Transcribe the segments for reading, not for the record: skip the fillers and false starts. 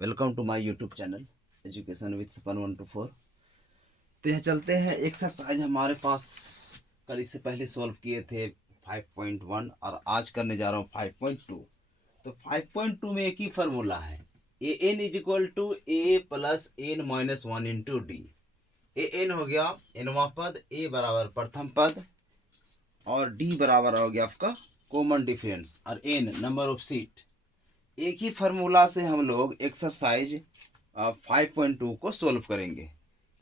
Welcome to my YouTube channel education with Sapan 124। तो यहाँ चलते हैं एक्सरसाइज हमारे पास कल इससे पहले सॉल्व किए थे 5.1 और आज करने जा रहा हूँ 5.2। तो 5.2 में एक ही फार्मूला है, A N is equal to A plus N minus one into D. A N हो गया एनवा पद, ए बराबर प्रथम पद और डी बराबर हो गया आपका कॉमन डिफरेंस और एन नंबर ऑफ सीट। एक ही फार्मूला से हम लोग एक्सरसाइज 5.2 को सोल्व करेंगे।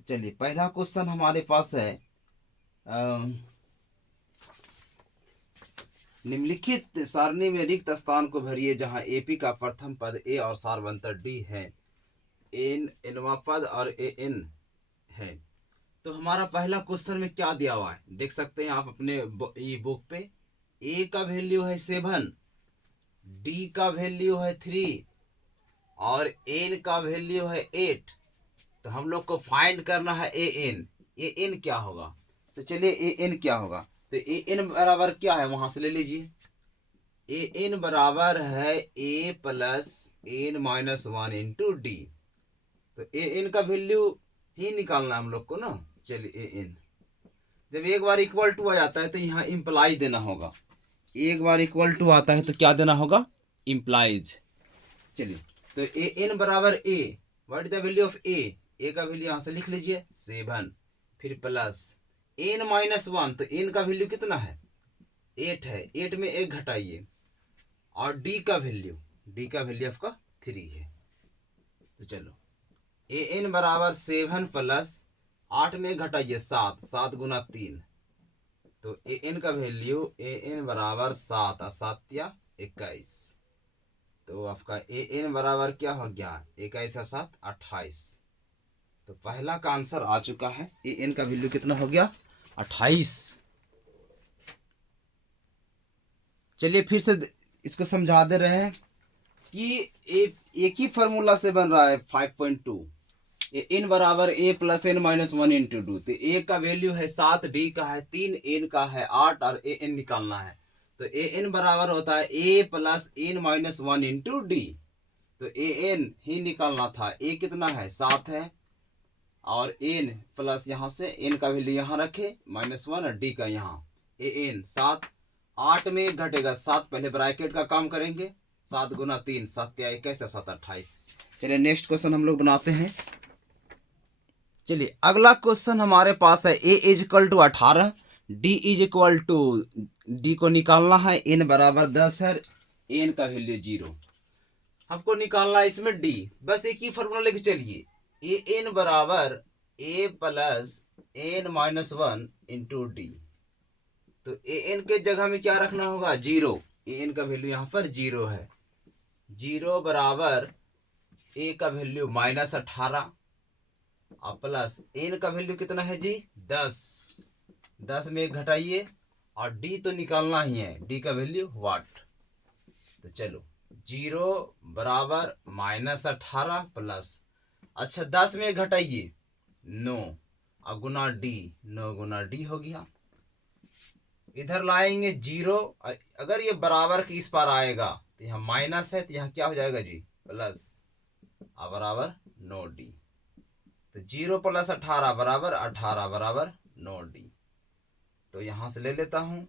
चलिए पहला क्वेश्चन हमारे पास है, निम्नलिखित सारणी में रिक्त स्थान को भरिए जहां एपी का प्रथम पद ए और सारवंतर डी है, एन एनवा पद और ए एन है। तो हमारा पहला क्वेश्चन में क्या दिया हुआ है देख सकते हैं आप अपने ई बुक पे। ए का वैल्यू है 7, डी का वैल्यू है 3 और एन का वैल्यू है 8। तो हम लोग को फाइंड करना है ए एन। ए एन क्या होगा, तो चलिए ए एन क्या होगा। तो ए एन बराबर क्या है वहां से ले लीजिए। ए एन बराबर है A plus N minus one into D. तो ए एन का वैल्यू ही निकालना है हम लोग को ना। चलिए ए एन जब एक बार इक्वल टू आ जाता है तो यहाँ इम्प्लाई देना होगा। एक बार इक्वल टू आता है तो क्या देना होगा, इम्प्लाइज। चलिए तो ए एन बराबर A, what is the value of A का वैल्यू यहाँ से लिख लीजिए 7, फिर प्लस एन माइनस वन, तो एन का वैल्यू कितना है 8 है, 8 में 1 घटाइए और डी का वैल्यू आपका 3 है। तो चलो ए एन बराबर 7 प्लस 8 में घटाइए 7, 7 गुना 3, तो ए एन का वैल्यू ए एन बराबर 7 और 7 या 21। तो आपका ए एन बराबर क्या हो गया 21 और 7 28। तो पहला का आंसर आ चुका है। ए एन का वैल्यू कितना हो गया 28। चलिए फिर से इसको समझा दे रहे हैं कि एक ही फॉर्मूला से बन रहा है 5.2। ए एन बराबर A plus N minus one into two. तो ए का वैल्यू है 7, डी का है 3, एन का है 8 और ए एन निकालना है। तो ए एन बराबर होता है A plus N minus one into D. तो ए एन ही निकालना था, ए कितना है 7 है और एन प्लस यहाँ से एन का वैल्यू यहाँ रखे -1 और डी का यहाँ ए एन 7, 8 में 1 घटेगा 7, पहले ब्रैकेट का काम करेंगे 7 गुना 3 7 या 21 और 7 28। चलिए नेक्स्ट क्वेश्चन हम लोग बनाते हैं। चलिए अगला क्वेश्चन हमारे पास है A is equal to 18, D is equal to, D को निकालना है, एन बराबर 10 है, एन का वैल्यू 0। हमको निकालना है इसमें डी, बस एक ही फॉर्मूला लेके चलिए। ए एन बराबर A plus N minus one into D. तो ए एन के जगह में क्या रखना होगा 0, ए एन का वैल्यू यहाँ पर 0 है। 0 बराबर ए का वैल्यू -18 और प्लस एन का वैल्यू कितना है जी 10, 10 में 1 घटाइए और डी तो निकालना ही है, डी का वैल्यू वाट। तो चलो 0 बराबर -18 प्लस, अच्छा 10 में 1 घटाइए 9 और गुना डी, 9 गुना डी हो गया। इधर लाएंगे 0, अगर ये बराबर के इस पार आएगा तो यहाँ माइनस है, तो यहाँ क्या हो जाएगा जी प्लस और बराबर 9 डी। तो 0 प्लस 18 बराबर 18 बराबर 9 डी। तो यहाँ से ले लेता हूँ,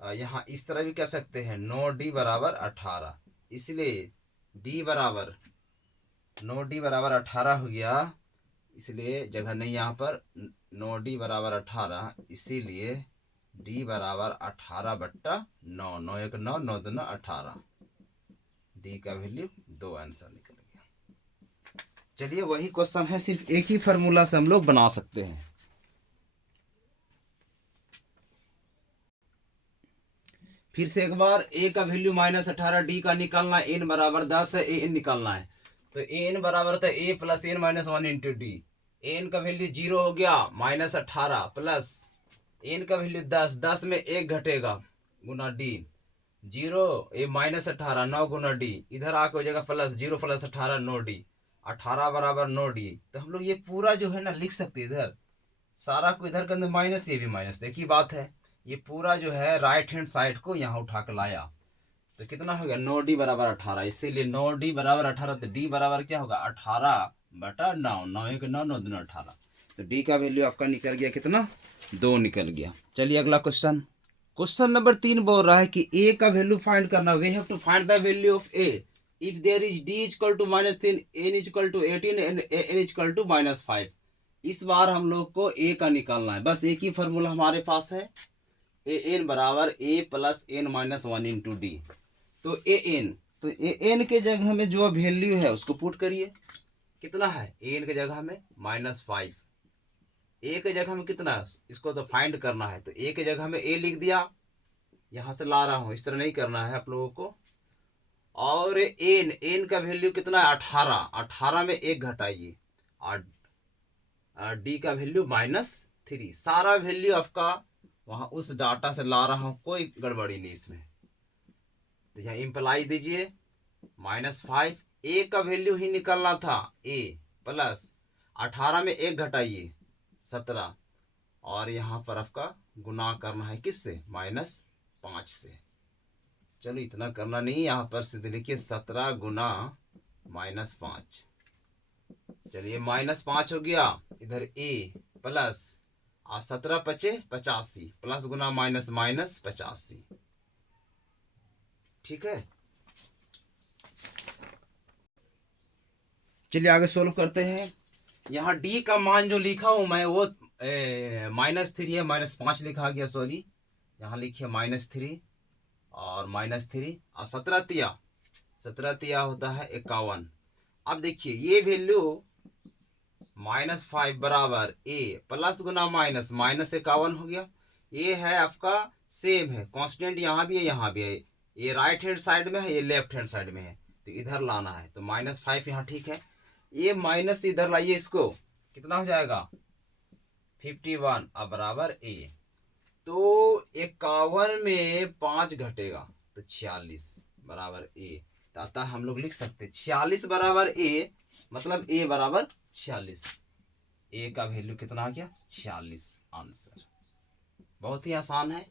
यहाँ इस तरह भी कह सकते हैं 9 डी बराबर 18, इसलिए डी बराबर 9 डी बराबर 18 हो गया, इसलिए जगह नहीं यहाँ पर 9 डी बराबर 18, इसीलिए डी बराबर 18/9, 9 1 9, 9 2 18, डी का वैल्यू 2 आंसर निकल गया। चलिए वही क्वेश्चन है, सिर्फ एक ही फार्मूला से हम लोग बना सकते हैं। फिर से एक बार, ए का वैल्यू -18, डी का निकालना, एन बराबर 10 है, ए एन निकालना है। तो ए एन बराबर था A plus N minus one into D. N का वैल्यू 0 हो गया -18 प्लस एन का वैल्यू 10, 10 में 1 घटेगा गुना डी, 0 ए -18 9 गुना डी, इधर आके हो जाएगा प्लस 0 प्लस 18 9 डी, 18 बराबर 9 डी। तो हम लोग ये पूरा जो है ना लिख सकते हैं, इधर सारा को इधर के अंदर माइनस, ये भी माइनस। देखिए बात है, ये पूरा जो है राइट हैंड साइड को यहाँ उठा कर लाया, तो कितना हो गया 9d बराबर 18, इसीलिए 9d बराबर 18, तो d बराबर क्या होगा 18/9, 9 1 9 9 2 18, तो d का वैल्यू आपका निकल गया कितना 2 निकल गया। चलिए अगला क्वेश्चन, क्वेश्चन नंबर 3 बोल रहा है कि a का वैल्यू फाइंड करना। We have to find the value of a if there is d equal to -3, n equal to 18 and n equal to -5। इस बार हम लोग को a का निकालना है, बस एक ही फॉर्मूला हमारे पास है, ए एन बराबर a plus n minus 1 into D. तो ए एन के जगह में जो वैल्यू है उसको पुट करिए, कितना है ए एन के जगह में -5, ए के जगह में कितना है इसको तो फाइंड करना है, तो ए के जगह में ए लिख दिया, यहां से ला रहा हूं, इस तरह नहीं करना है आप लोगों को। और एन का वैल्यू कितना है 18, 18 में एक घटाइए और डी का वैल्यू -3, सारा वैल्यू आपका वहां उस डाटा से ला रहा हूं, कोई गड़बड़ी नहीं इसमें। तो यहाँ इम्प्लाई दीजिए -5, ए का वैल्यू ही निकलना था, ए प्लस 18 में एक घटाइए 17, और यहाँ पर आपका गुना करना है किससे -5 से। चलो इतना करना नहीं, यहाँ पर सीधे लिखिए 17 गुना -5। चलिए -5 हो गया, इधर ए प्लस 17 पचे 85, प्लस गुना माइनस माइनस 85, ठीक है। चलिए आगे सोल्व करते हैं। यहाँ डी का मान जो लिखा हूं मैं वो -3 है, -5 लिखा गया, सॉरी, यहाँ लिखिए -3 और -3 और 17 तिया होता है 51। अब देखिए ये वैल्यू -5 बराबर ए प्लस गुना माइनस -51 हो गया। ये है आपका सेम है, कांस्टेंट यहाँ भी है यहाँ भी है, ये राइट हैंड साइड में है ये लेफ्ट हैंड साइड में है, तो इधर लाना है, तो -5 यहाँ ठीक है, ये माइनस इधर लाइए, इसको कितना हो जाएगा 51 अब बराबर ए, तो 51 में 5 घटेगा तो 46 बराबर ए, तो अतः हम लोग लिख सकते 46 बराबर ए, मतलब ए बराबर 46, ए का वैल्यू कितना आ गया 46, आंसर। बहुत ही आसान है,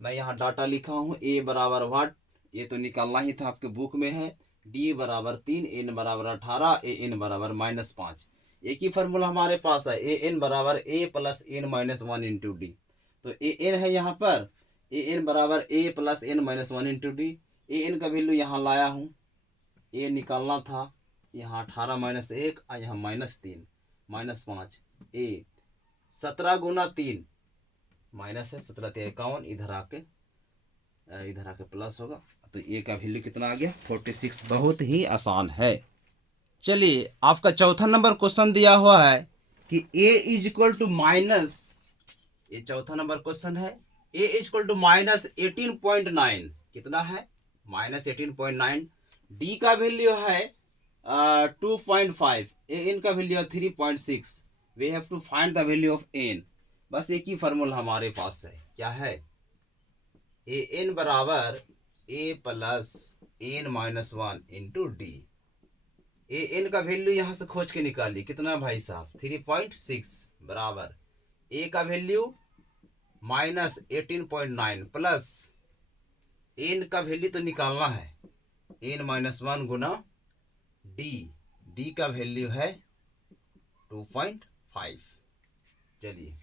मैं यहाँ डाटा लिखा हूँ, ए बराबर वाट, ये तो निकालना ही था, आपके बुक में है, डी बराबर 3, एन बराबर 18, ए एन बराबर -5, एक ही फॉर्मूला हमारे पास है, ए एन बराबर A plus N minus 1 into D, तो ए एन है यहाँ पर, ए एन बराबर A plus N minus 1 into D, A N का वैल्यू यहाँ लाया हूँ, ए निकालना था, यहाँ 18 - 1 और यहाँ -3 -5, ए 17 गुना 3 माइनस है 17 × 51, इधर आके प्लस होगा, तो ए का वैल्यू कितना आ गया 46, बहुत ही आसान है। चलिए आपका चौथा नंबर क्वेश्चन दिया हुआ है कि ए इज इक्वल टू माइनस, ये चौथा नंबर क्वेश्चन है, ए इज इक्वल टू -18.9, कितना है -18.9, डी का वैल्यू है 2.5, ए एन का वैल्यू है 3.6, we have to find the value of N. बस एक ही फार्मूला हमारे पास है, क्या है, ए एन बराबर A plus N minus 1 into D, A N का वैल्यू यहां से खोज के निकालिए, कितना भाई साहब 3.6 बराबर ए का वैल्यू -18.9 प्लस एन का वैल्यू तो निकालना है, एन -1 गुना डी, डी का वैल्यू है 2.5, चलिए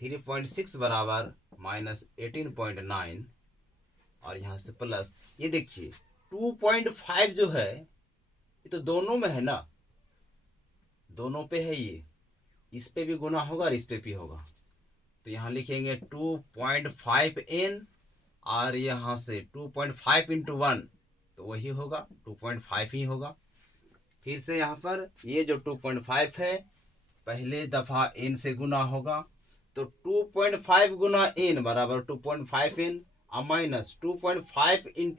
3.6 बराबर -18.9 और यहाँ से प्लस, ये देखिए 2.5 जो है ये तो दोनों में है ना, दोनों पे है, ये इस पे भी गुना होगा और इस पे भी होगा, तो यहाँ लिखेंगे 2.5 n और यहाँ से 2.5 × 1 तो वही होगा 2.5 ही होगा। फिर से यहाँ पर ये जो 2.5 है पहले दफा n से गुना होगा, तो 2.5 गुना n बराबर 2.5 n और माइनस 2.5 × 1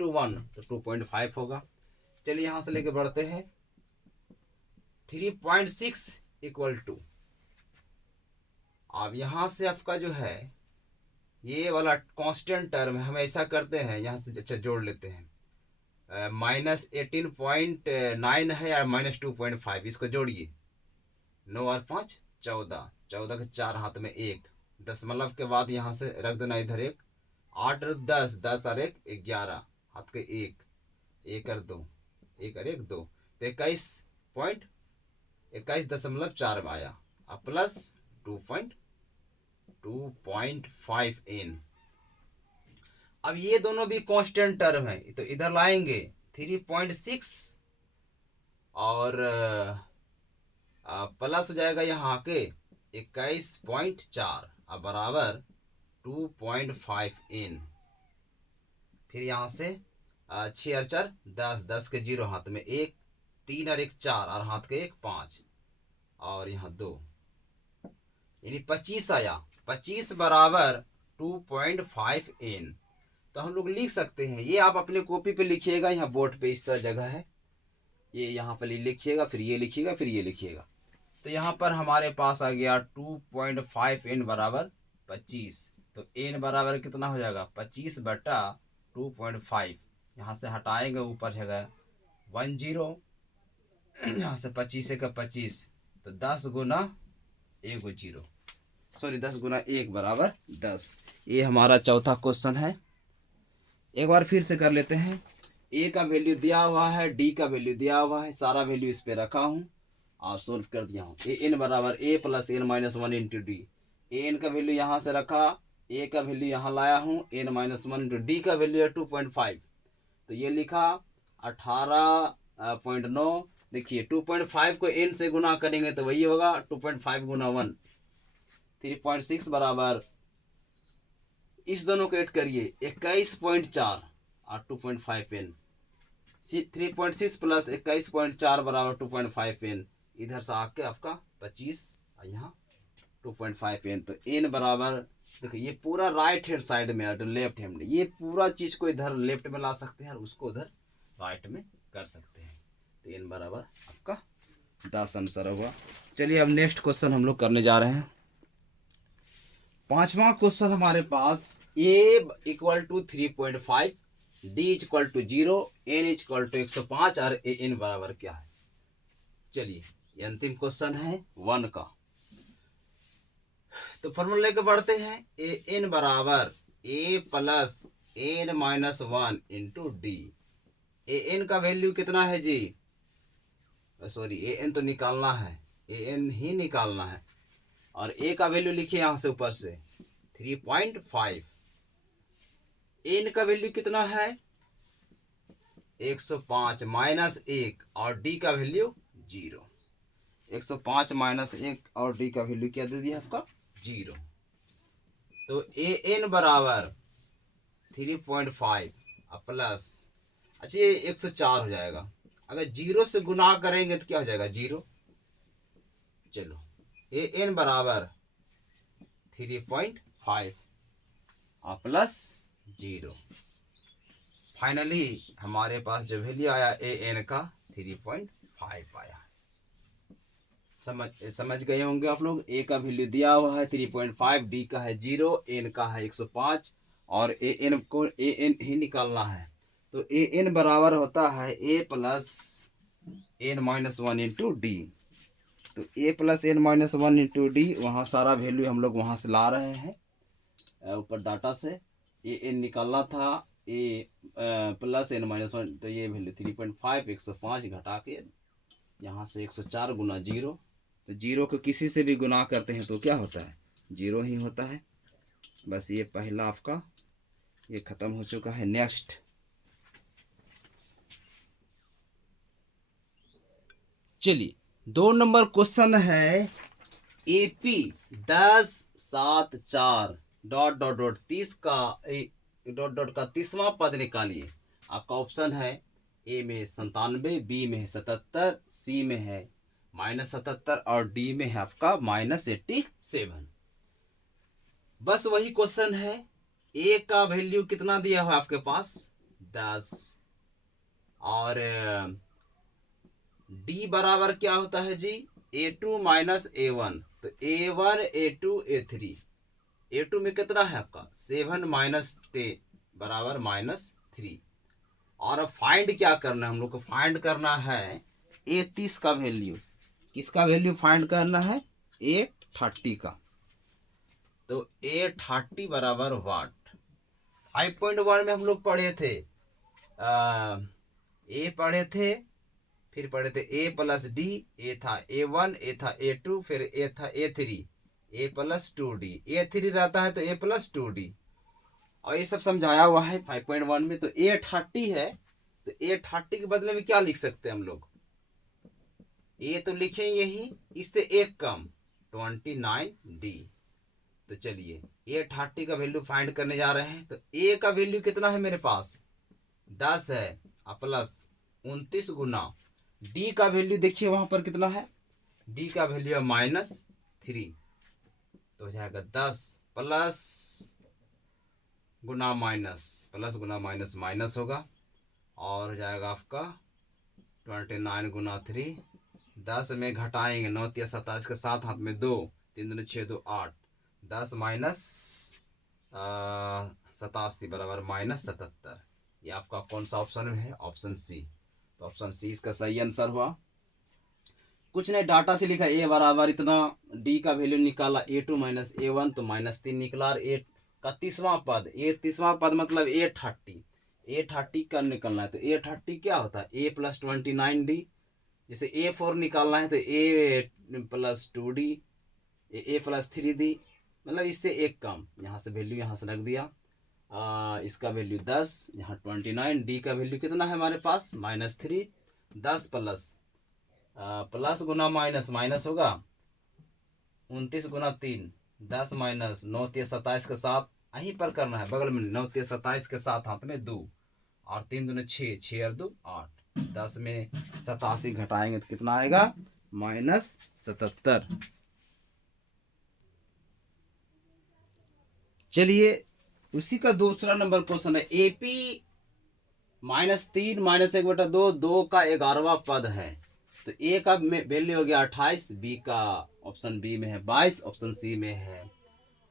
तो 2.5 होगा। चलिए यहाँ से लेके बढ़ते हैं, 3.6 इक्वल टू, अब यहाँ से आपका जो है ये वाला कांस्टेंट टर्म है, हम ऐसा करते हैं यहाँ से अच्छा जोड़ लेते हैं, -18.9 है या -2.5, इसको जोड़िए, 9 और 5 14, 14 के 4 हाथ में 1, दशमलव के बाद यहाँ से रख देना इधर 1 8 और 10, 10 और 1 11, हाथ के 1, 1 और 2, 1 और 1 2, तो 21.4 में आया। अब प्लस 2.5 n। अब ये दोनों भी कांस्टेंट टर्म है, तो इधर लाएंगे 3.6 और प्लस हो जाएगा यहाँ के 21.4 अब बराबर 2.5 n। फिर यहाँ से 6 और 4 10, 10 के 0 हाथ में 1, 3 और 1 4 और हाथ के 1 5 और यहाँ 2, यानी 25 आया। 25 बराबर 2.5 n। तो हम लोग लिख सकते हैं, ये आप अपने कॉपी पे लिखिएगा, यहाँ बोर्ड पे इस तरह जगह है, ये यहाँ पर लिखिएगा, फिर ये लिखिएगा, फिर ये लिखिएगा। तो यहाँ पर हमारे पास आ गया 2.5 n बराबर 25। तो n बराबर कितना हो जाएगा 25 बटा 2.5, यहाँ से हटाएंगे ऊपर जगह 10, यहाँ से 25 का 25, तो 10 गुना 1 0, सॉरी 10 गुना 1 बराबर 10। ये हमारा चौथा क्वेश्चन है। एक बार फिर से कर लेते हैं। ए का वैल्यू दिया हुआ है, डी का वैल्यू दिया हुआ है, सारा वैल्यू इस पे रखा हूँ और सोल्व कर दिया हूँ। ए एन बराबर A plus N minus 1 into D. A N का वैल्यू यहाँ से रखा, ए का वैल्यू यहाँ लाया हूँ, एन माइनस 1 इंटू डी का वैल्यू है 2.5, तो ये लिखा 18.9। देखिए 2.5 को एन से गुना करेंगे तो वही होगा 2.5 गुना 1, 3.6 बराबर, इस दोनों को ऐड करिए 21.4 और 2.5 n। 3.6 प्लस 21.4 बराबर 2.5 n। इधर से आके आपका 25 और यहाँ 2.5 n। तो n बराबर, देखो ये पूरा राइट हैंड साइड में है, लेफ्ट हैंड, ये पूरा चीज को इधर लेफ्ट में ला सकते हैं और उसको उधर राइट में कर सकते हैं। तो n बराबर आपका 10 आंसर होगा। चलिए अब नेक्स्ट क्वेश्चन हम लोग करने जा रहे हैं। पांचवा क्वेश्चन हमारे पास, a equal to 3.5, d equal to 0, n equal to 105 और an बराबर क्या है। चलिए ये अंतिम क्वेश्चन है 1 का। तो फॉर्मूला लेके बढ़ते हैं। an बराबर a plus n minus 1 into D. an का वैल्यू कितना है जी, सॉरी an तो निकालना है, an ही निकालना है, और a का वैल्यू लिखिए यहाँ से ऊपर से 3.5। n का वैल्यू कितना है 105 माइनस 1 और d का वैल्यू 0। 105 माइनस 1 और d का वैल्यू क्या दे दिया आपका 0। तो an बराबर 3.5 प्लस, अच्छा ये 104 हो जाएगा, अगर 0 से गुना करेंगे तो क्या हो जाएगा 0। चलो an बराबर 3.5 और प्लस 0। फाइनली हमारे पास जो वैल्यू आया an का 3.5 आया। समझ गए होंगे आप लोग। a का वैल्यू दिया हुआ है 3.5, d का है 0, n का है 105 और an को an ही निकालना है। तो an बराबर होता है a plus n minus 1 into D. तो a plus n minus 1 into D, वहाँ सारा वैल्यू हम लोग वहाँ से ला रहे हैं ऊपर डाटा से। an निकालना था a प्लस n माइनस 1, तो ये वैल्यू 3.5 105 घटा के यहाँ से 104 गुना 0। तो 0 को किसी से भी गुना करते हैं तो क्या होता है 0 ही होता है। बस ये पहला आपका ये खत्म हो चुका है। नेक्स्ट चलिए 2 नंबर क्वेश्चन है। AP 1074 डॉट डॉट डॉट 30 का डॉट डॉट का 30वां पद निकालिए। आपका ऑप्शन है ए में 97, बी में है 77, सी में है -77 और डी में है आपका -87। बस वही क्वेश्चन है। ए का वैल्यू कितना दिया हुआ आपके पास 10 और डी बराबर क्या होता है जी A2 माइनस A1। तो A1 A2 A3, A2 में कितना है आपका 7 माइनस 10 बराबर -3। और अब फाइंड क्या करना है हम लोग को, फाइंड करना है A30 का वैल्यू। किसका वैल्यू फाइंड करना है A30 का। तो A30 बराबर वाट, 5.1 में हम लोग पढ़े थे ए पढ़े थे, फिर पढ़े थे ए प्लस डी, ए था A1, ए था A2, फिर ए था A3, ए प्लस 2D, A3 रहता है तो ए प्लस 2D, और ये सब समझाया हुआ है 5.1 में। तो A30 है, तो A30 के बदले में क्या लिख सकते हैं हम लोग, ए तो लिखें यही, इससे एक कम 29D। तो चलिए A30 का वैल्यू फाइंड करने जा रहे हैं। तो ए का वैल्यू कितना है मेरे पास 10 है, प्लस 29 गुना डी का वैल्यू देखिए वहां पर कितना है, डी का वैल्यू है -3, तो हो जाएगा 10 प्लस गुना माइनस, प्लस गुना माइनस माइनस होगा, और हो जाएगा आपका 29 गुना 3, 10 में घटाएंगे 9 या 27 के साथ, हाथ में 2, 3 दूनी 6, 2 8, 10 माइनस 87 बराबर -77। ये आपका कौन सा ऑप्शन में है, ऑप्शन सी। तो ऑप्शन सी इसका सही आंसर हुआ। कुछ नहीं, डाटा से लिखा ए बराबर इतना, डी का वैल्यू निकाला A2 माइनस A1, तो -3 निकला, और ए का तीसवां पद, ए तीसवां पद मतलब A30 का निकलना है। तो A30 क्या होता है, A प्लस 29D, जैसे A4 निकालना है तो A plus 2D, A plus 3D, मतलब इससे एक कम, यहाँ से वैल्यू यहाँ से रख दिया। इसका वैल्यू 10, यहाँ 29, डी का वैल्यू कितना है हमारे पास -3, 10 प्लस गुना माइनस माइनस होगा, 29 गुना 3, 10 माइनस 9 या 27 के साथ, यहीं पर करना है बगल में, 9 या 27 के साथ हाथ में 2, और 3 दूने 6, 6 और 2 8, 10 में 87 घटाएंगे तो कितना आएगा -77। चलिए उसी का दूसरा नंबर क्वेश्चन है, AP -3 -1/2, 2 का 11वां पद है। तो ए का वैल्यू हो गया 28, बी का ऑप्शन बी में है 22, ऑप्शन सी में है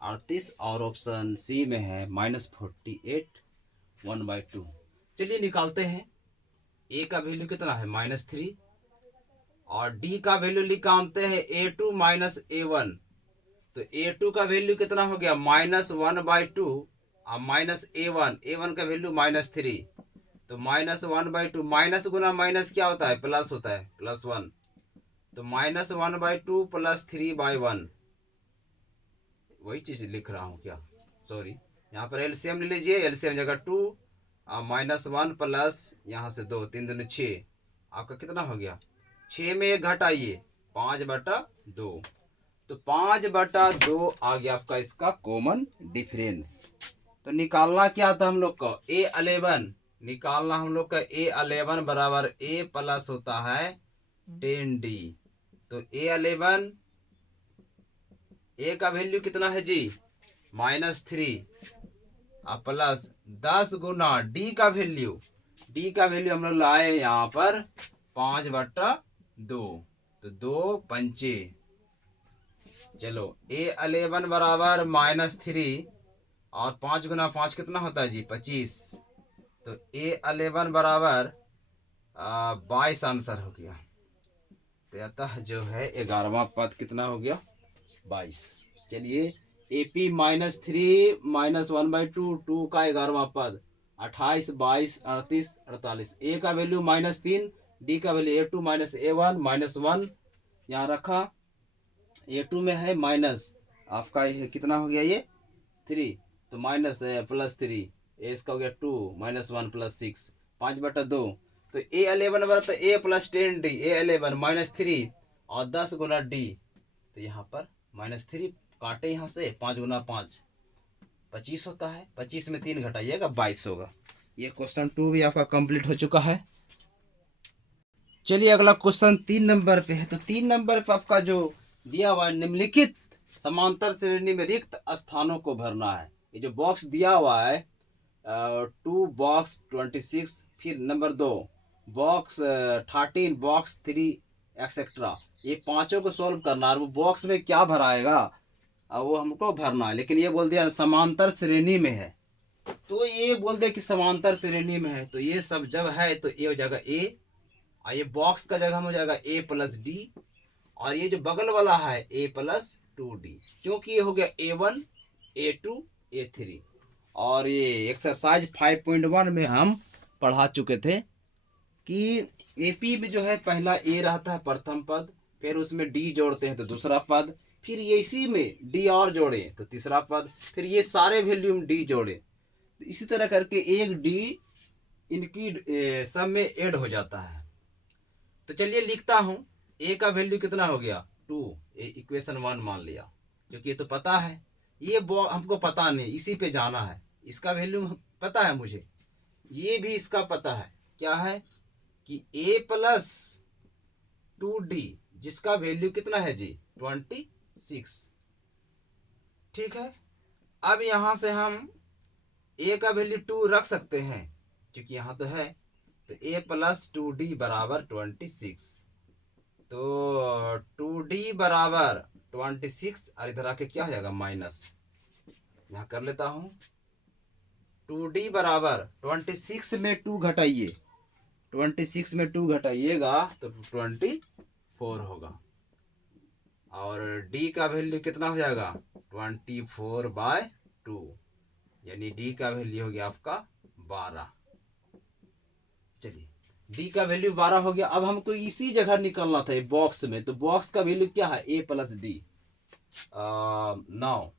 38, और ऑप्शन सी में है -48, 1/2। चलिए निकालते हैं, ए का वैल्यू कितना है -3, और डी का वैल्यू निकालते हैं A2 माइनस A1। तो A2 का वैल्यू कितना हो गया -1/2, और A1 का वैल्यू -3, तो -1/2, माइनस गुना माइनस क्या होता है, प्लस होता है, +1, तो -1/2 प्लस 3/1, वही चीज लिख रहा हूँ क्या, सॉरी, यहाँ पर एलसीएम ले लीजिए, एलसीएम जगह 2, -1 प्लस यहाँ से 2, 3 दूनी 6, आपका कितना हो गया, 6 में 1 घटाइए 5/2, तो 5/2 आ गया आपका इसका कॉमन डिफरेंस। तो निकालना क्या था हम लोग का, A11 निकालना, हम लोग का A11 बराबर A प्लस होता है 10D। तो A11, A का वैल्यू कितना है जी -3, प्लस 10 गुना D का वैल्यू, D का वैल्यू हम लोग लाए यहाँ पर 5/2, तो 2 पंचे, चलो A11 बराबर -3, और 5 गुना 5 कितना होता है जी 25, तो A11 बराबर 22 आंसर हो गया। तो अतः जो है 11वां पद कितना हो गया 22। चलिए AP -3 -1/2, 2 का 11वां पद 28, 22, 38, 48, A का वैल्यू -3, D का वैल्यू A2 माइनस A1 -1 यहाँ रखा, A2 में है माइनस आपका ये कितना हो गया ये 3, तो माइनस +3, इसका हो गया 2 -1 + 6, 5/2। तो A11 बराबर A प्लस 10D, A11 -3 और 10 गुना D, तो यहाँ पर -3 काटे, यहाँ से 5 गुना 5 25 होता है, 25 में 3 घटाइएगा 22 होगा। ये क्वेश्चन 2 भी आपका कंप्लीट हो चुका है। चलिए अगला क्वेश्चन 3 नंबर पे है। तो 3 नंबर पे आपका जो दिया हुआ है, निम्नलिखित समांतर श्रेणी में रिक्त स्थानों को भरना है। ये जो बॉक्स दिया हुआ है 2 बॉक्स 26, फिर नंबर 2 बॉक्स 13, बॉक्स 3 एक्सेट्रा, ये पांचों को सॉल्व करना है। वो बॉक्स में क्या भराएगा वो हमको भरना है, लेकिन ये बोल दिया समांतर श्रेणी में है, तो ये बोल दिया कि समांतर श्रेणी में है, तो ये सब जब है तो ये हो जाएगा A, और ये बॉक्स का जगह हो जाएगा A + D, और ये जो बगल वाला है A + 2D, क्योंकि ये हो गया A1 A2 A3, और ये एक्सरसाइज 5.1 में हम पढ़ा चुके थे कि एपी में जो है पहला ए रहता है प्रथम पद, फिर उसमें डी जोड़ते हैं तो दूसरा पद, फिर ये इसी में डी और जोड़े तो तीसरा पद, फिर ये सारे वैल्यू में डी जोड़े, तो इसी तरह करके एक डी इनकी सब में ऐड हो जाता है। तो चलिए लिखता हूँ, ए का वैल्यू कितना हो गया 2, इक्वेशन 1 मान लिया, क्योंकि ये तो पता है, ये हमको पता नहीं, इसी पे जाना है। इसका वैल्यू पता है मुझे, ये भी इसका पता है, क्या है कि a प्लस 2d जिसका वैल्यू कितना है जी 26। ठीक है, अब यहां से हम a का वैल्यू 2 रख सकते हैं क्योंकि यहां तो है, तो a प्लस 2d बराबर 26। तो 2d बराबर 26 और इधर आके क्या हो जाएगा माइनस, यहां कर लेता हूं 2d बराबर 26 में 2 घटाइए, 26 में 2 घटाइएगा तो 24 होगा, और d का वैल्यू कितना हो जाएगा 24/2, यानी d का वैल्यू हो गया आपका 12। चलिए d का वैल्यू 12 हो गया। अब हमको इसी जगह निकलना था बॉक्स में, तो बॉक्स का वैल्यू क्या है a plus D, 9,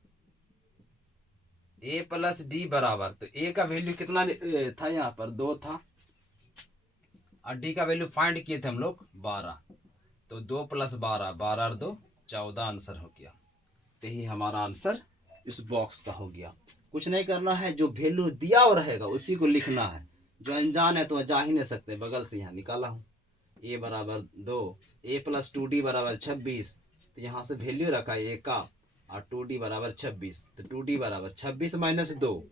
a plus D बराबर, तो a का वैल्यू कितना था यहाँ पर 2 था, और d का वैल्यू फाइंड किए थे हम लोग 12, तो 2 + 12, 12 और 2 14 आंसर हो गया। तो यही हमारा आंसर इस बॉक्स का हो गया। कुछ नहीं करना है, जो वैल्यू दिया और रहेगा उसी को लिखना है, जो अनजान है तो जा ही नहीं सकते, बगल से यहाँ निकाला हूँ a बराबर 2, a प्लस 2d बराबर 26, तो यहाँ से वैल्यू रखा है a का, और 2d बराबर 26, तो 2d बराबर 26 माइनस 2,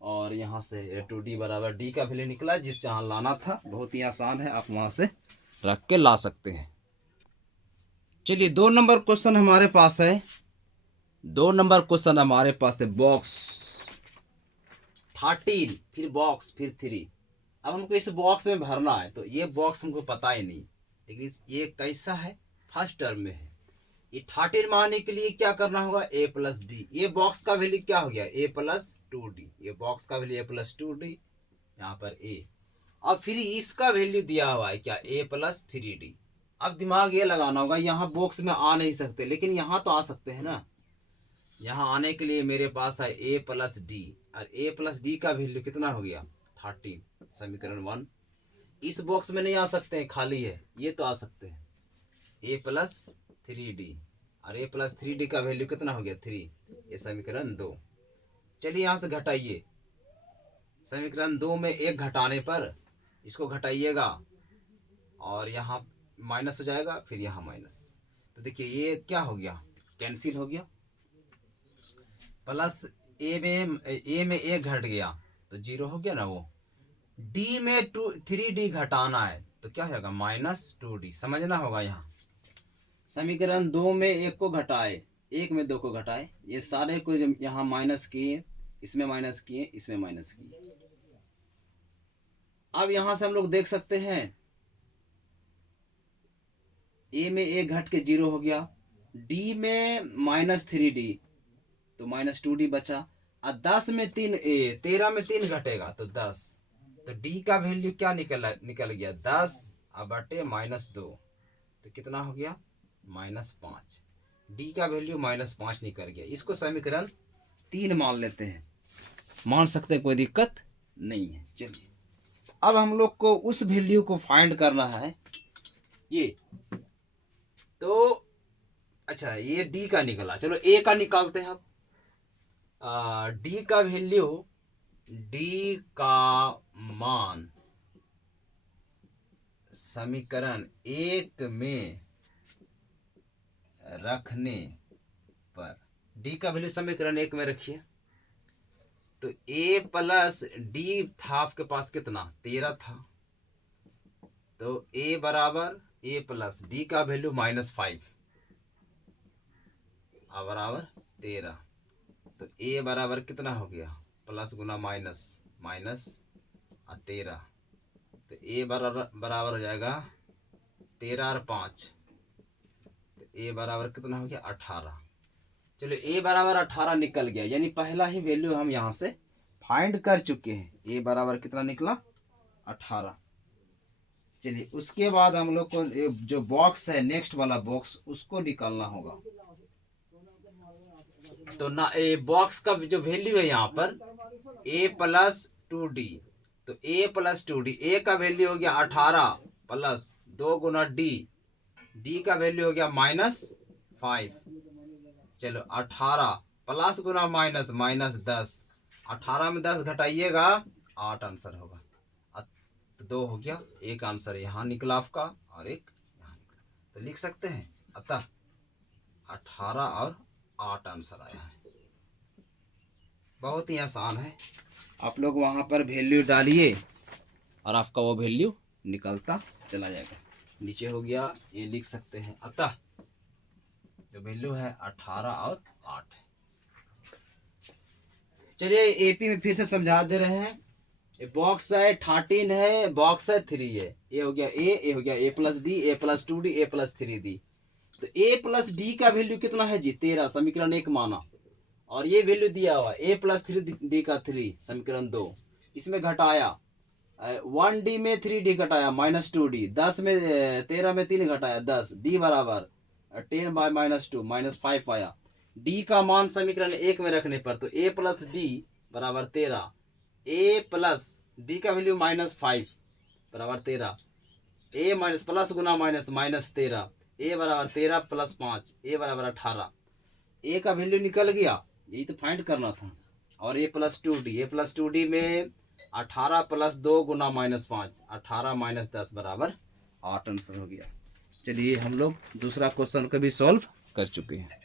और यहाँ से 2d बराबर d का वैल्यू निकला जिस जहाँ लाना था। बहुत ही आसान है, आप वहाँ से रख के ला सकते हैं। चलिए 2 नंबर क्वेश्चन हमारे पास है, 2 नंबर क्वेश्चन हमारे पास है बॉक्स 13, फिर बॉक्स, फिर 3। अब हमको इस बॉक्स में भरना है, तो ये बॉक्स हमको पता ही नहीं, लेकिन ये कैसा है फर्स्ट टर्म में है। ये 13 मानने के लिए क्या करना होगा a प्लस डी, ये बॉक्स का वैल्यू क्या हो गया a प्लस 2d, ये बॉक्स का वैल्यू a प्लस 2d, यहाँ पर a। अब फिर इसका वैल्यू दिया हुआ है क्या a प्लस 3d। अब दिमाग ये लगाना होगा, यहाँ बॉक्स में आ नहीं सकते लेकिन यहाँ तो आ सकते हैं ना। यहाँ आने के लिए मेरे पास है a प्लस डी, और a प्लस डी का वैल्यू कितना हो गया 13, समीकरण 1। इस बॉक्स में नहीं आ सकते हैं, खाली है, ये तो आ सकते हैं a प्लस 3d, और a प्लस 3d का वैल्यू कितना हो गया 3, ये समीकरण 2। चलिए यहाँ से घटाइए, समीकरण 2 में 1 घटाने पर इसको घटाइएगा और यहाँ माइनस हो जाएगा, फिर यहाँ माइनस, तो देखिए ये क्या हो गया कैंसिल हो गया, प्लस ए में 1 घट गया तो 0 हो गया ना, वो डी में 3d घटाना है तो क्या हो जाएगा -2d, समझना होगा। यहाँ समीकरण 2 में 1 को घटाए, 1 में 2 को घटाए, ये सारे को यहाँ माइनस किए, इसमें माइनस किए, इसमें माइनस किए। अब यहाँ से हम लोग देख सकते हैं a में 1 घट के 0 हो गया, d में -3d तो -2d बचा, और 10 में 3 13 में 3 घटेगा तो 10, तो d का वैल्यू क्या निकल गया 10 अब बटे -2, तो कितना हो गया -5। d का वैल्यू -5 निकल गया। इसको समीकरण 3 मान लेते हैं, मान सकते हैं, कोई दिक्कत नहीं है। चलिए अब हम लोग को उस वैल्यू को फाइंड करना है, ये तो अच्छा ये d का निकला, चलो a का निकालते हैं। अब d का वैल्यू, d का मान समीकरण 1 में रखने पर, d का वैल्यू समीकरण 1 में रखिए, तो a प्लस डी था आपके पास कितना 13 था, तो a बराबर a प्लस डी का वैल्यू -5 बराबर 13, तो a बराबर कितना हो गया प्लस गुना माइनस, माइनस 13, तो a बराबर हो जाएगा 13 और 5, तो a बराबर कितना हो गया 18। चलो a बराबर 18 निकल गया, यानी पहला ही वैल्यू हम यहाँ से फाइंड कर चुके हैं। ए बराबर कितना निकला 18। चलिए उसके बाद हम लोग को जो बॉक्स है नेक्स्ट वाला बॉक्स उसको निकालना होगा। तो ना ए बॉक्स का जो वैल्यू है यहाँ पर a प्लस 2d, तो a प्लस 2d, a का वैल्यू हो गया 18 प्लस 2 गुना d, d का वैल्यू हो गया -5। चलो 18 प्लस गुना माइनस -10, 18 में 10 घटाइएगा 8 आंसर होगा। तो 2 हो गया, एक आंसर यहाँ निकला आपका और एक यहाँ निकला। तो लिख सकते हैं अतः 18 और 8 आंसर आया है। बहुत ही आसान है, आप लोग वहाँ पर वैल्यू डालिए और आपका वो वैल्यू निकलता चला जाएगा। नीचे हो गया, ये लिख सकते हैं अतः जो वैल्यू है 18 और 8। चलिए एपी में फिर से समझा दे रहे हैं। ये बॉक्स है 13 है, बॉक्स है 3 है। ये हो गया ए हो गया a plus D, a plus 2d, a plus 3d। तो a प्लस डी का वैल्यू कितना है जी 13, समीकरण 1 माना। और ये वैल्यू दिया हुआ a प्लस 3d का 3, समीकरण 2। इसमें घटाया 1d में 3d घटाया -2d, 10 में 13 में 3 घटाया 10, d बराबर 10 बाय -2 -5 आया। d का मान समीकरण 1 में रखने पर तो a प्लस डी बराबर 13, a प्लस डी का वैल्यू -5 बराबर 13, a minus plus Guna minus -13, a बराबर 13 प्लस 5, a बराबर 18। a का वैल्यू निकल गया, यही तो फाइंड करना था। और a प्लस 2d में 18 प्लस 2 गुना -5, 18 माइनस 10 बराबर 8 आंसर हो गया। चलिए हम लोग दूसरा क्वेश्चन को भी सॉल्व कर चुके हैं।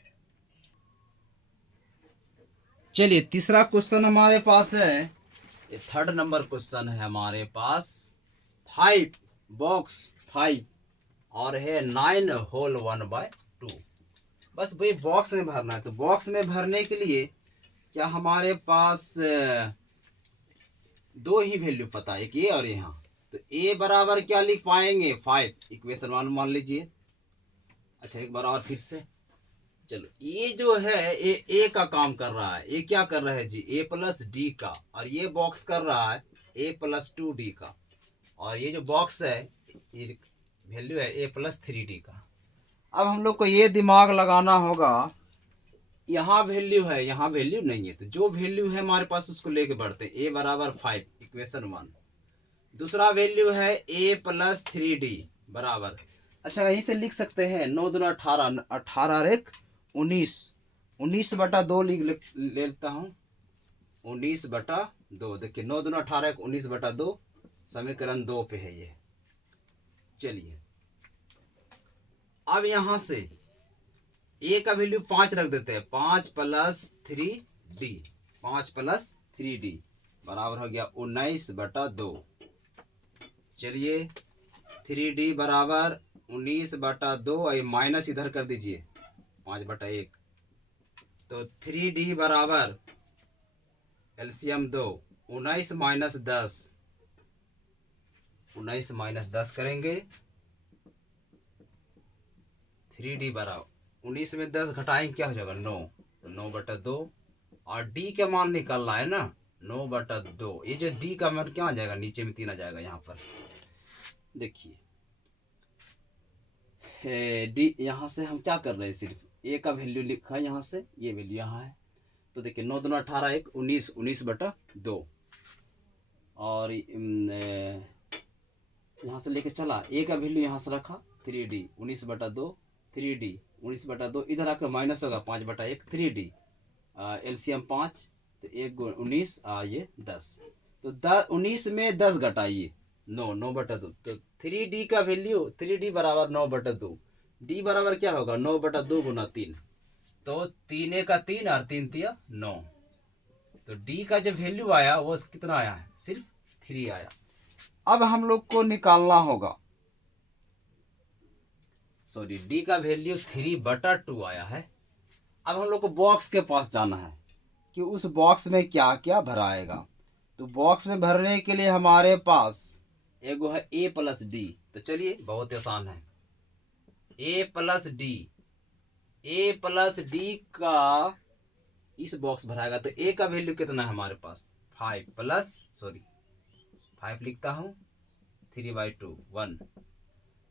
चलिए तीसरा क्वेश्चन हमारे पास है, ये 3rd नंबर क्वेश्चन है हमारे पास। 5 बॉक्स 5 और है 9 होल 1/2। बस भाई बॉक्स में भरना है। तो बॉक्स में भरने के लिए क्या हमारे पास दो ही वैल्यू पता है, एक ये और यहाँ। तो a बराबर क्या लिख पाएंगे 5, इक्वेशन 1 मान लीजिए। अच्छा एक बार और फिर से, चलो ये जो है ये ए का काम कर रहा है। ये क्या कर रहा है जी a प्लस डी का, और ये बॉक्स कर रहा है a प्लस 2d का। और ये जो बॉक्स है ये वैल्यू है a प्लस 3d का। अब हम लोग को ये दिमाग लगाना होगा, यहाँ वैल्यू है यहाँ वैल्यू नहीं है। तो जो वैल्यू है हमारे पास उसको लेके बढ़ते हैं। a बराबर 5, इक्वेशन 1। दूसरा वैल्यू है a प्लस 3d बराबर, अच्छा यहीं से लिख सकते हैं 9 दूना 18, 18 और 1 19, 19/2 लिख लेता हूँ। 19/2, देखिए 9 दूना 18, 19/2, समीकरण 2 पे है ये। चलिए अब यहां से a का वैल्यू 5 रख देते हैं। 5 प्लस 3d, 5 प्लस 3d बराबर हो गया 19/2। चलिए 3d बराबर 19/2, और माइनस इधर कर दीजिए 5/1। तो 3d बराबर एलसीएम 2, 19 माइनस 10, 19 माइनस 10 करेंगे। 3d बराबर 19 में 10 घटाएंगे क्या हो जाएगा 9, तो 9/2। और d का मान निकालना है ना 9/2। ये जो d का मान क्या आ जाएगा, नीचे में 3 आ जाएगा। यहाँ पर देखिए d, यहाँ से हम क्या कर रहे हैं, सिर्फ a का वैल्यू लिखा है, यहाँ से ये वैल्यू यहाँ है। तो देखिए 9 दूना 18, 1 19, 19/2। और यहाँ से लेके चला, a का वैल्यू यहाँ से रखा 3d 19/2, 3d 19/2, इधर आकर माइनस होगा 5/1, 3d एलसीएम 5, तो 1 19, ये 10। तो 19 में 10 घटाइए 9/2। तो 3d का वैल्यू 3d बराबर 9/2, d बराबर क्या होगा 9/2 गुना 3, तो 3 का 3 और 3 तिया 9। तो d का जो वैल्यू आया वो कितना आया है, सिर्फ 3 आया। अब हम लोग को निकालना होगा, सॉरी d का वैल्यू 3/2 आया है। अब हम लोग को बॉक्स के पास जाना है कि उस बॉक्स में क्या क्या भराएगा। तो बॉक्स में भरने के लिए हमारे पास एक है a प्लस डी। तो चलिए बहुत आसान है, a प्लस डी का इस बॉक्स भराएगा। तो a का वैल्यू कितना है हमारे पास 5 लिखता हूँ 3/2 1।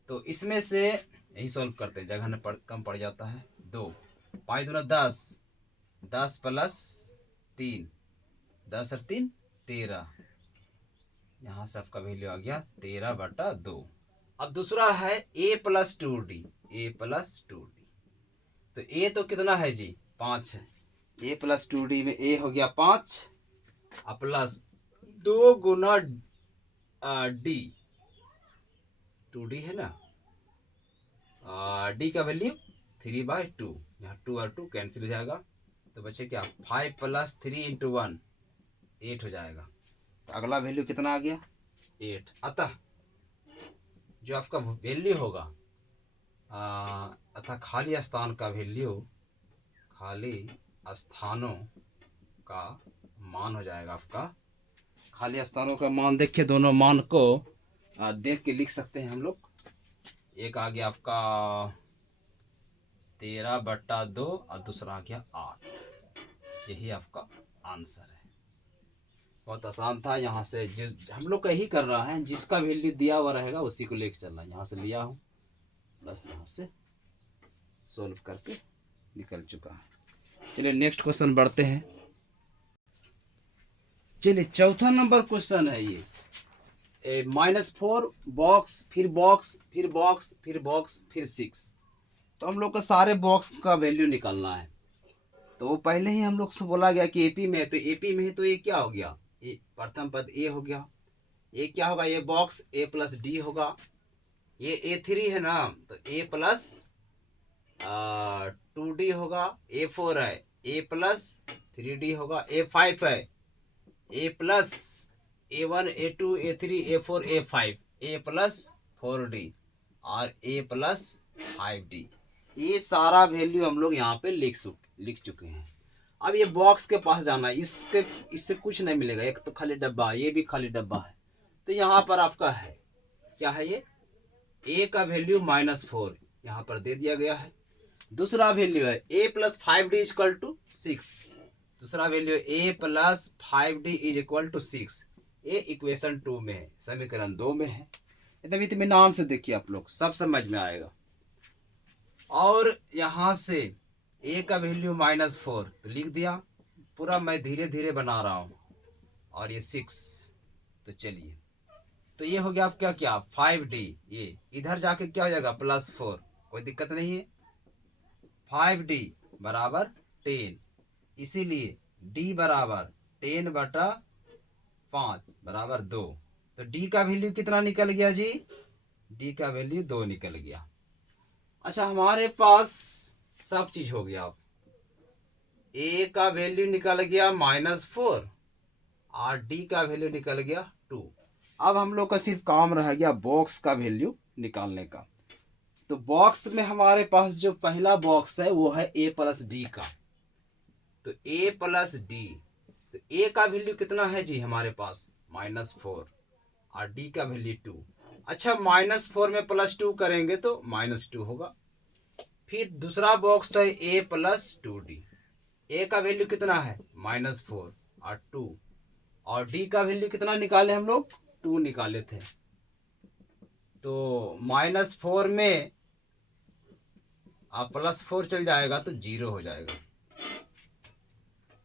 तो इसमें से यही सॉल्व करते हैं, जगह कम पड़ जाता है। 2 5 दूना 10, 10 प्लस 3, 10 और 3 13। यहाँ से आपका वैल्यू आ गया 13/2। अब दूसरा है a + 2d, a + 2d। तो a तो कितना है जी 5 है, a + 2d में a हो गया 5 प्लस 2 गुना d, 2d है ना, d का वैल्यू 3/2। यहाँ 2 और 2 कैंसिल हो जाएगा, तो बचे क्या 5 + 3 × 1 8 हो जाएगा। तो अगला वैल्यू कितना आ गया 8। अतः जो आपका वैल्यू होगा अतः खाली स्थान का वैल्यू, खाली स्थानों का मान हो जाएगा आपका, खाली स्थानों का मान देखिए, दोनों मान को देख के लिख सकते हैं हम लोग। एक आ गया आपका 13/2 और दूसरा आ गया 8। यही आपका आंसर है। बहुत आसान था। यहाँ से जिस हम लोग का ही कर रहा है, जिसका वैल्यू दिया हुआ रहेगा उसी को लेके चलना। यहाँ से लिया हूँ, बस यहाँ से सोल्व करके निकल चुका है। चलिए नेक्स्ट क्वेश्चन बढ़ते हैं। चलिए चौथा नंबर क्वेश्चन है ये, -4 बॉक्स फिर बॉक्स फिर बॉक्स फिर बॉक्स फिर 6। तो हम लोग का सारे बॉक्स का वैल्यू निकालना है। तो पहले ही हम लोग से बोला गया कि एपी में है, तो एपी में है तो ये क्या हो गया, प्रथम पद ए हो गया। ये क्या होगा, ये बॉक्स a + d होगा। ये A3 है ना, तो a + 2d होगा। A4 है a + 3d होगा। A5 है a + A1 A2 A3 A4 A5 a + 4d और a + 5d। ये सारा वैल्यू हम लोग यहाँ पे लिख चुके हैं। अब ये बॉक्स के पास जाना है, इससे कुछ नहीं मिलेगा। एक तो खाली डब्बा, ये भी खाली डब्बा है। तो यहाँ पर आपका है क्या है, ये a का वैल्यू -4 यहाँ पर दे दिया गया है। दूसरा वैल्यू है a + 5d = 6। दूसरा वैल्यू a + 5d = 6। ये इक्वेशन 2 में है, समीकरण 2 में है। एकदम इत्मीनान से देखिए, आप लोग सब समझ में आएगा। और यहाँ से a का वैल्यू -4 तो लिख दिया, पूरा मैं धीरे धीरे बना रहा हूँ। और ये 6, तो चलिए, तो ये हो गया आपका क्या 5d। ये इधर जाके क्या हो जाएगा +4, कोई दिक्कत नहीं है। 5d = 10, इसीलिए d = 10/5 = 2। तो d का वैल्यू कितना निकल गया जी, d का वैल्यू 2 निकल गया। अच्छा, हमारे पास सब चीज हो गया। अब a का वैल्यू निकल गया -4 और d का वैल्यू निकल गया 2। अब हम लोग का सिर्फ काम रह गया बॉक्स का वैल्यू निकालने का। तो बॉक्स में हमारे पास जो पहला बॉक्स है वो है a + d का। तो a + d, तो a का वैल्यू कितना है जी हमारे पास -4 और d का वैल्यू 2। अच्छा, -4 में +2 करेंगे तो -2 होगा। फिर दूसरा बॉक्स है a + 2d। a का वैल्यू कितना है -4 और 2, और d का वैल्यू कितना निकाले हम लोग 2 निकाले थे। तो -4 में +4 चल जाएगा तो 0 हो जाएगा।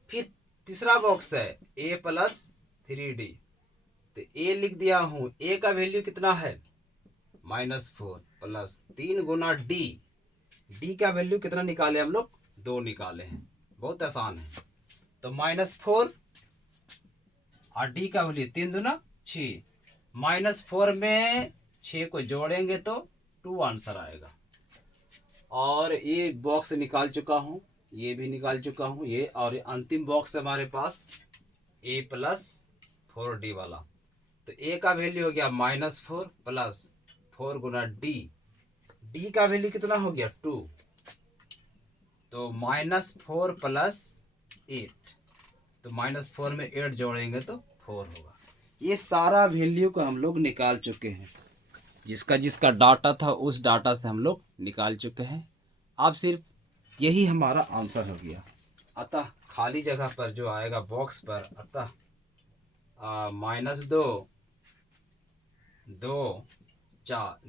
फिर तीसरा बॉक्स है a + 3d। तो a लिख दिया हूं, a का वैल्यू कितना है -4 प्लस 3 गुना d। d का वैल्यू कितना निकाले हम लोग 2 निकाले हैं, बहुत आसान है। तो -4 और d का वैल्यू 3 दूना 6। -4 में 6 को जोड़ेंगे तो 2 आंसर आएगा। और ये बॉक्स निकाल चुका हूँ, ये भी निकाल चुका हूँ ये। और अंतिम बॉक्स हमारे पास a + 4d वाला। तो a का वैल्यू हो गया -4 प्लस 4 गुना d। d का वैल्यू कितना हो गया 2। तो -4 + 8, तो -4 में 8 जोड़ेंगे तो 4 होगा। ये सारा वैल्यू को हम लोग निकाल चुके हैं, जिसका जिसका डाटा था उस डाटा से हम लोग निकाल चुके हैं। अब सिर्फ यही हमारा आंसर हो गया। अतः खाली जगह पर जो आएगा बॉक्स पर, अतः -2 2 4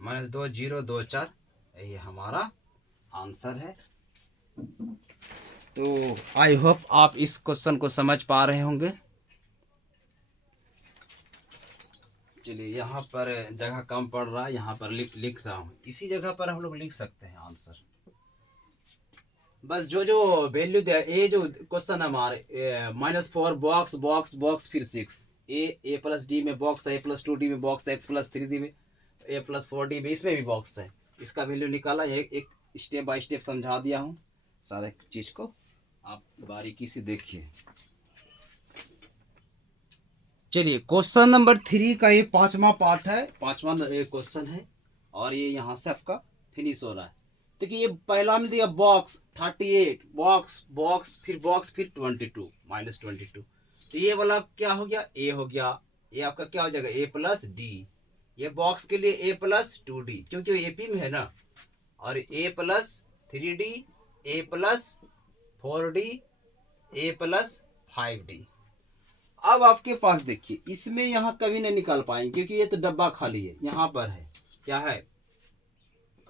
-2 0 2 4, यही हमारा आंसर है। तो आई होप आप इस क्वेश्चन को समझ पा रहे होंगे। चलिए, यहाँ पर जगह कम पड़ रहा है, यहाँ पर लिख रहा हूँ, इसी जगह पर हम लोग लिख सकते हैं आंसर। बस जो वैल्यू दिया, ये जो क्वेश्चन हमारे -4 बॉक्स बॉक्स बॉक्स फिर 6, ए प्लस डी में बॉक्स है, A+2D में बॉक्स है, X+3D में, A+4D में, इसमें भी बॉक्स है। इसका वैल्यू निकाला, एक स्टेप बाय स्टेप समझा दिया हूँ सारे चीज़ को, आप बारीकी से देखिए। चलिए, क्वेश्चन नंबर 3 का ये 5वां पार्ट है, 5वां क्वेश्चन है, और ये यहाँ से आपका फिनिश हो रहा है। देखिए, ये पहला में दिया बॉक्स 38 बॉक्स बॉक्स फिर -22 तो ये वाला क्या हो गया, ए हो गया। ये आपका क्या हो जाएगा, A+D। ये बॉक्स के लिए A+2D, क्योंकि AP में है ना, और A+3D, A+4D, A+5D। अब आपके पास देखिए, इसमें यहाँ कभी नहीं निकाल पाएंगे, क्योंकि ये तो डब्बा खाली है। यहाँ पर है, क्या है,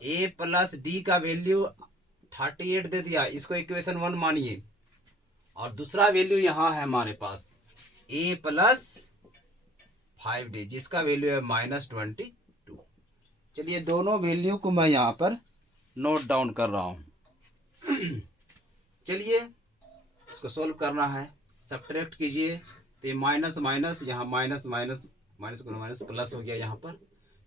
A+D का वैल्यू 38 दे दिया, इसको इक्वेशन 1 मानिए, और दूसरा वैल्यू यहाँ है हमारे पास A+5D, जिसका वैल्यू है -22। चलिए, दोनों वैल्यू को मैं यहाँ पर नोट डाउन कर रहा हूँ। चलिए, इसको सोल्व करना है, सब्ट्रैक्ट कीजिए। तो ये माइनस माइनस, यहाँ माइनस माइनस माइनस को माइनस प्लस हो गया यहाँ पर,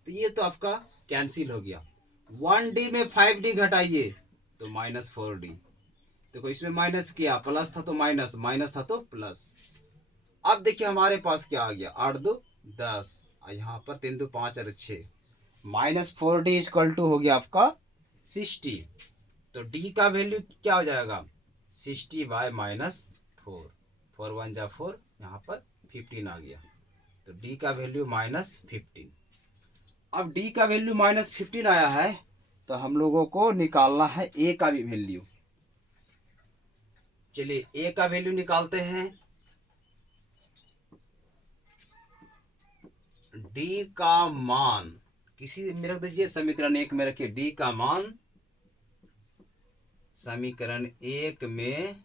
तो ये तो आपका कैंसिल हो गया। 1D में 5D घटाइए तो -4D। देखो, इसमें माइनस किया, प्लस था तो माइनस, माइनस था तो प्लस। अब देखिए हमारे पास क्या आ गया, 8 2 10, और यहाँ पर 3 2 5 और 6, -4D इक्वल टू हो गया आपका 60। तो D का वैल्यू क्या हो जाएगा, 60/-4, 4 1 जा 4, यहाँ पर 15 आ गया। तो D का वैल्यू -15। अब D का वैल्यू -15 आया है, तो हम लोगों को निकालना है A का भी वैल्यू। चलिए, A का वैल्यू निकालते हैं। D का मान किसी में रख दीजिए, समीकरण 1 में रखिए। D का मान समीकरण 1 में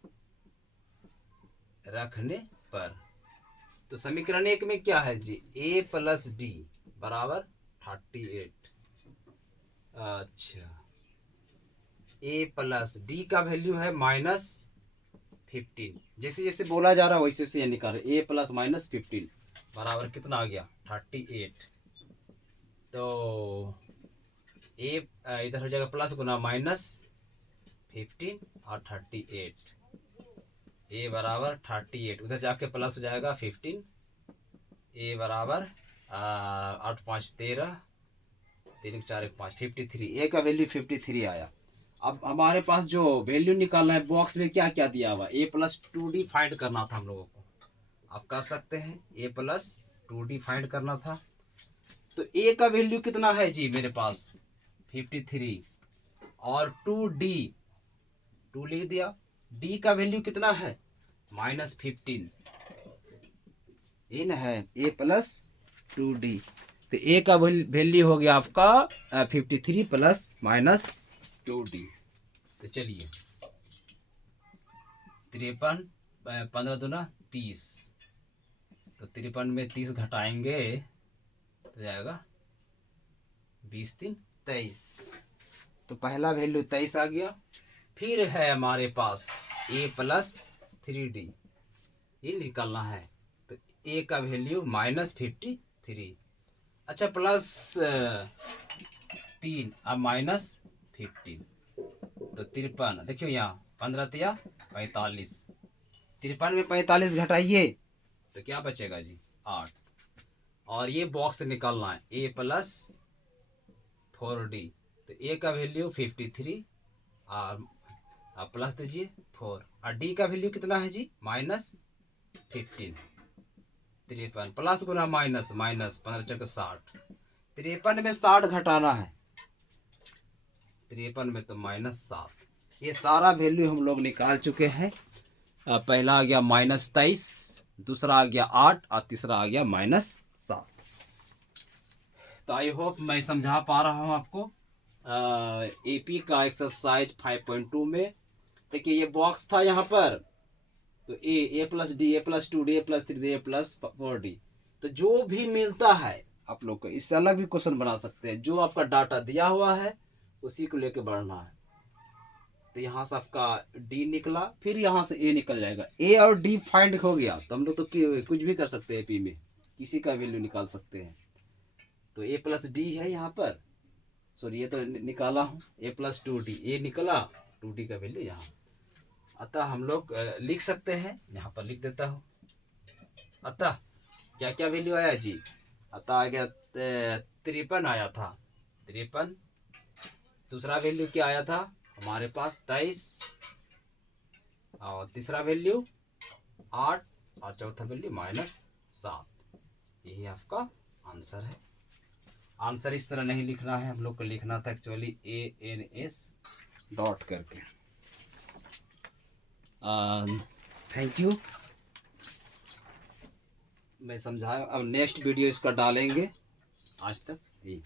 रखने पर, तो समीकरण 1 में क्या है जी, A+D बराबर 38। अच्छा, A+D का वैल्यू है -15। जैसे जैसे बोला जा रहा है वैसे वैसे ये निकाल रहे, A+ -15 बराबर कितना आ गया, 38। तो A इधर हो जाएगा प्लस गुना -15 और 38, A बराबर 38, उधर जाके प्लस हो जाएगा 15, A बराबर 8 5 13, 3 4 1 5, 53। A का वैल्यू 53 आया। अब हमारे पास जो वैल्यू निकालना है, बॉक्स में क्या क्या दिया हुआ, A+2D फाइंड करना था हम लोगों को। आप कर सकते हैं, A+2D फाइंड करना था। तो A का वैल्यू कितना है जी मेरे पास, 53, और 2D 2 लिख दिया। D का वैल्यू कितना है, -15, ये ना है A+2D। तो A का वैल्यू हो गया आपका 53 प्लस -2D। तो चलिए, 53 15 दूना 30, तो 53 में 30 घटाएंगे तो जाएगा 20 3 23। तो पहला वैल्यू 23 आ गया। फिर है हमारे पास A+3D, ये निकालना है। तो A का वैल्यू -53, अच्छा प्लस 3 अब -15, तो 53। देखियो यहाँ 15 तिया 45, 53 में 45 घटाइए तो क्या बचेगा जी, 8। और ये बॉक्स निकालना है, A+4D। तो A का वैल्यू 53 और प्लस दीजिए 4, और D का वैल्यू कितना है जी, -15, 53 प्लस गुना माइनस, 15 चौके 60, 53 में 60 घटाना है, 53 में तो -7। ये सारा वैल्यू हम लोग निकाल चुके हैं। पहला आ गया -23, दूसरा आ गया 8 और तीसरा आ गया -7। तो आई होप मैं समझा पा रहा हूँ आपको। एपी का एक्सरसाइज 5.2 में देखिए ये बॉक्स था यहाँ पर, तो ए प्लस डी, ए प्लस 2 डी, ए प्लस 3 डी, ए प्लस 4 डी। तो जो भी मिलता है आप लोग को, इससे अलग भी क्वेश्चन बना सकते हैं। जो आपका डाटा दिया हुआ है उसी को लेके बढ़ना है। तो यहाँ से आपका डी निकला, फिर यहाँ से ए निकल जाएगा। ए और डी फाइंड हो गया तो हम लोग तो कुछ भी कर सकते हैं, पी में किसी का वैल्यू निकाल सकते हैं। तो ए प्लस डी है यहाँ पर, सॉरी ये तो निकाला हूँ, ए प्लस 2 डी, ए निकला, 2 डी का वैल्यू यहाँ। अतः हम लोग लिख सकते हैं, यहाँ पर लिख देता हूँ। अतः क्या क्या वैल्यू आया जी? अतः आ गया 53 आया था, 53। दूसरा वैल्यू क्या आया था हमारे पास? 23। और तीसरा वैल्यू 8 और चौथा वैल्यू -7। यही आपका आंसर है। आंसर इस तरह नहीं लिखना है, हम लोग को लिखना था एक्चुअली ANS डॉट करके। थैंक यू, मैं समझाया। अब नेक्स्ट वीडियो इसका डालेंगे। आज तक यही।